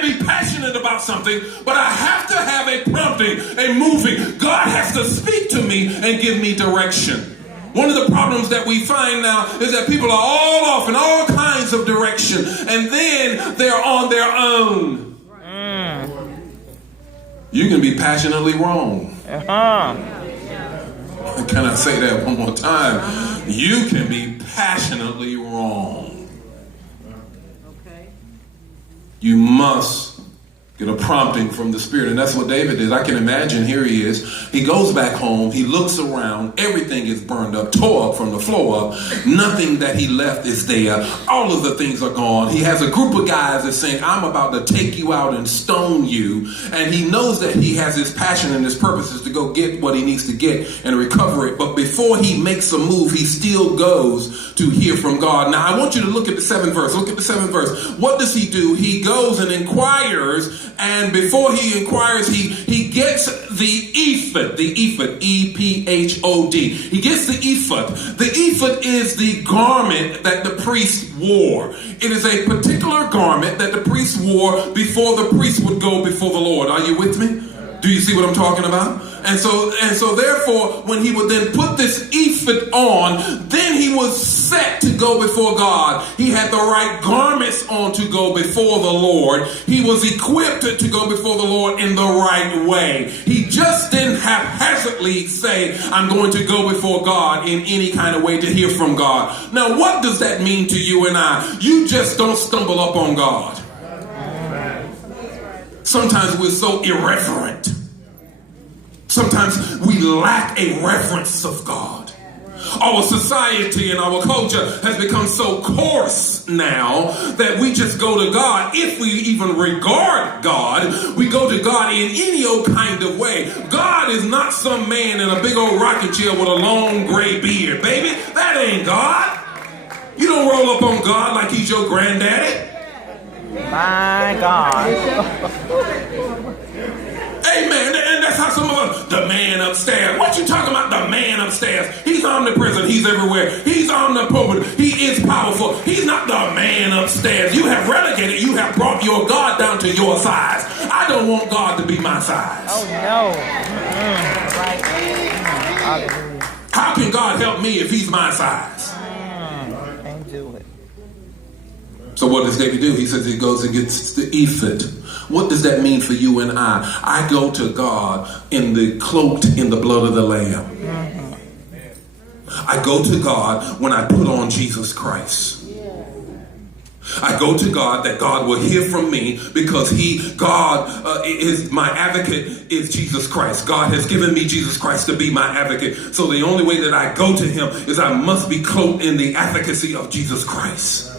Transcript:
may be passionate about something, but I have to have a prompting, a moving. God has to speak to me and give me direction. One of the problems that we find now is that people are all off in all kinds of direction, and then they're on their own. You can be passionately wrong. Can I say that one more time? You can be passionately wrong. You must get a prompting from the Spirit. And that's what David did. I can imagine, here he is. He goes back home. He looks around. Everything is burned up, tore up from the floor up. Nothing that he left is there. All of the things are gone. He has a group of guys that saying, I'm about to take you out and stone you. And he knows that he has his passion and his purposes to go get what he needs to get and recover it. But before he makes a move, he still goes to hear from God. Now, I want you to look at the 7th verse. Look at the 7th verse. What does he do? He goes and inquires. And before he inquires, he gets the ephod, E-P-H-O-D. He gets the ephod. The ephod is the garment that the priest wore. It is a particular garment that the priest wore before the priest would go before the Lord. Are you with me? Do you see what I'm talking about? And so therefore, when he would then put this ephod on, then he was set to go before God. He had the right garments on to go before the Lord. He was equipped to go before the Lord in the right way. He just didn't haphazardly say, I'm going to go before God in any kind of way to hear from God. Now, what does that mean to you and I? You just don't stumble up on God. Sometimes we're so irreverent. Sometimes we lack a reverence of God. Our society and our culture has become so coarse now that we just go to God. If we even regard God, we go to God in any old kind of way. God is not some man in a big old rocking chair with a long gray beard, baby. That ain't God. You don't roll up on God like he's your granddaddy. My God. Amen. And that's how some of us, the man upstairs. What you talking about, the man upstairs? He's omnipresent. He's everywhere. He's omnipotent. He is powerful. He's not the man upstairs. You have relegated. You have brought your God down to your size. I don't want God to be my size. Oh, no. How can God help me if he's my size? Can't do it. So what does David do? He says he goes and gets the ephod. What does that mean for you and I? I go to God cloaked in the blood of the Lamb. I go to God when I put on Jesus Christ. I go to God that God will hear from me because God is my advocate is Jesus Christ. God has given me Jesus Christ to be my advocate. So the only way that I go to him is I must be cloaked in the advocacy of Jesus Christ.